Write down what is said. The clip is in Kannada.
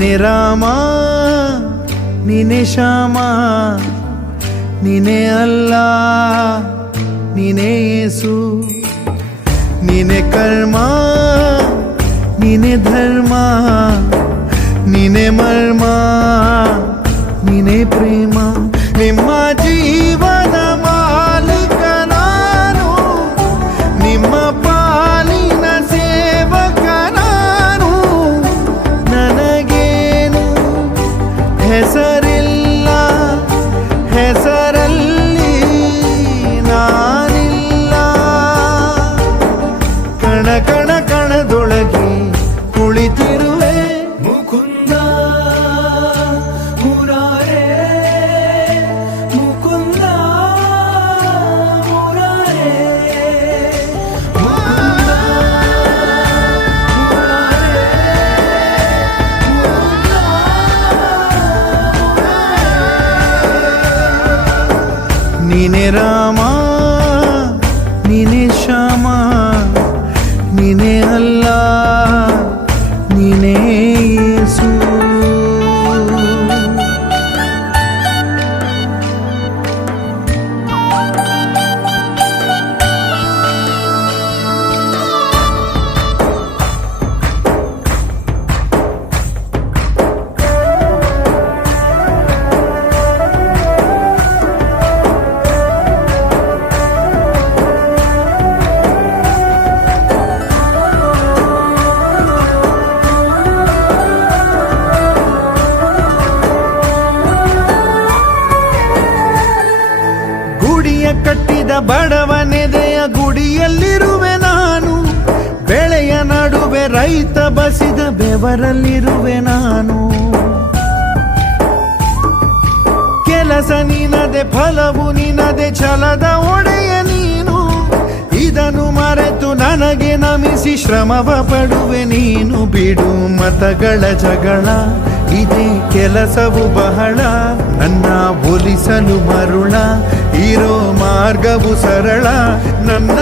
ನೀನೆ ರಾಮ ನೀನೆ ಶ್ಯಾಮ ನೀನೆ ಅಲ್ಲ ನೀನೆ ಯೇಸು ನೀನೆ ಕರ್ಮ ನೀನೆ ಧರ್ಮ ನೀನೆ ಮರ್ಮ ನೀನೆ ಪ್ರೇಮ ನಿಮ್ಮ ಜೀವನ ಮಾಲೀಕ ನಾನು ನಿಮ್ಮ ಪಾಲಿನ ಸೇವಕ ನಾನು ನನಗೇನು ಹೆಸರಿಲ್ಲ ಹೆಸರಲ್ಲಿ ನಾನಿಲ್ಲ ಕಣ ಕಣ ಕಣದೊಳಗೆ ಕುಳಿತಿರುವೆ ಮುಕುಂದ ಮುರಾರೇ ಮುಕುಂದ ಮುರಾರೇ ಮುಕುಂದ ಮುರಾರೇ ನೀನೆ ರಾಮ ನೀನೆ ಶ್ಯಾಮ ನೀನೆ ಅಲ್ಲ ನೀನೇ ಯೇಸು ಗುಡಿಯ ಕಟ್ಟಿದ ಬಡವನೆದೆಯ ಗುಡಿಯಲ್ಲಿರುವೆ ನಾನು ಬೆಳೆಯ ನಡುವೆ ರೈತ ಬಸಿದ ಬೆವರಲ್ಲಿರುವೆ ನಾನು ಕೆಲಸ ನಿನದೆ ಫಲವು ನಿನದೆ ಛಲದ ಒಡೆಯ ನೀನು ಇದನ್ನು ಮರೆತು ನನಗೆ ನಮಿಸಿ ಶ್ರಮವ ಪಡುವೆ ನೀನು ಬಿಡು ಮತಗಳ ಜಗಳ ಇದೇ ಕೆಲಸವು ಬಹಳ ನನ್ನ ಒಲಿಸಲು ಮರುಳ ಇರೋ ಮಾರ್ಗವು ಸರಳ ನನ್ನ